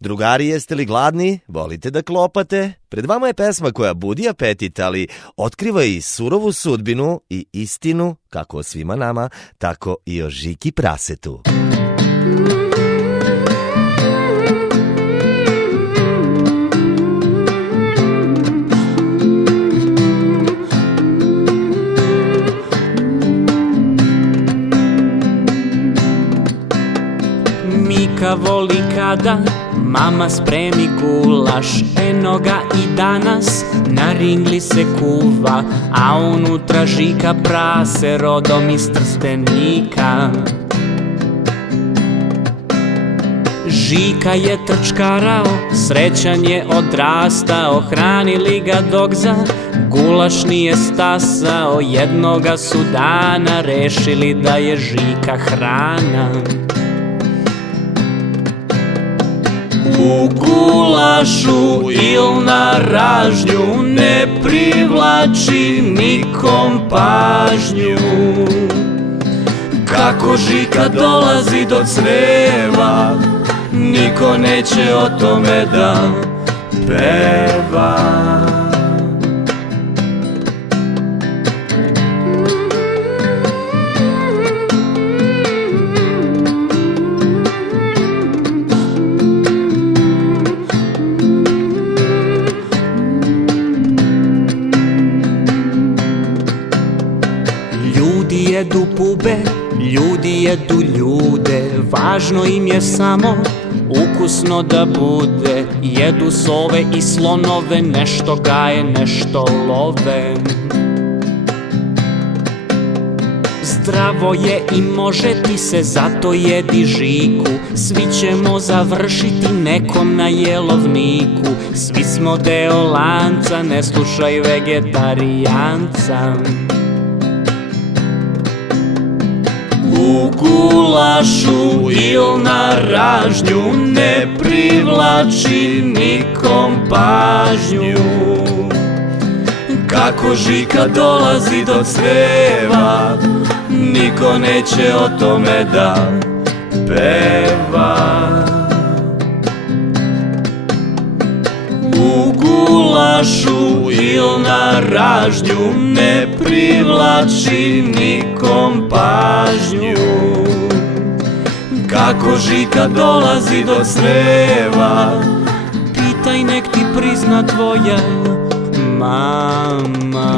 Drugari, jeste li gladni? Volite da klopate? Pred vama je pesma koja budi apetit, ali otkriva i surovu sudbinu i istinu, kako o svima nama, tako i o Žiki prasetu. Mika voli kada mama spremi gulaš, eno ga i danas na ringli se kuva, a unutra Žika prase rodom iz Trstenika. Žika je trčkarao, srećan je odrastao, hranili ga dok za gulaš nije stasao. Jednoga su dana rešili da je Žika hrana. U gulašu il na ražnju ne privlači nikom pažnju. Kako Žika dolazi do creva, niko neće o tome da peva. Ljudi jedu bube, ljudi jedu ljude, važno im je samo ukusno da bude. Jedu sove i slonove, nešto gaje, nešto love. Zdravo je i može ti se, zato jedi Žiku. Svi ćemo završiti nekom na jelovniku. Svi smo deo lanca, ne slušaj vegetarijanca. U gulašu il na ražnju ne privlači nikom pažnju. Kako Žika dolazi do creva, niko neće o tome da peva. U gulašu il na ražnju ne privlači nikom pažnju. Kako Žika dolazi do creva, pitaj nek ti prizna tvoja mama.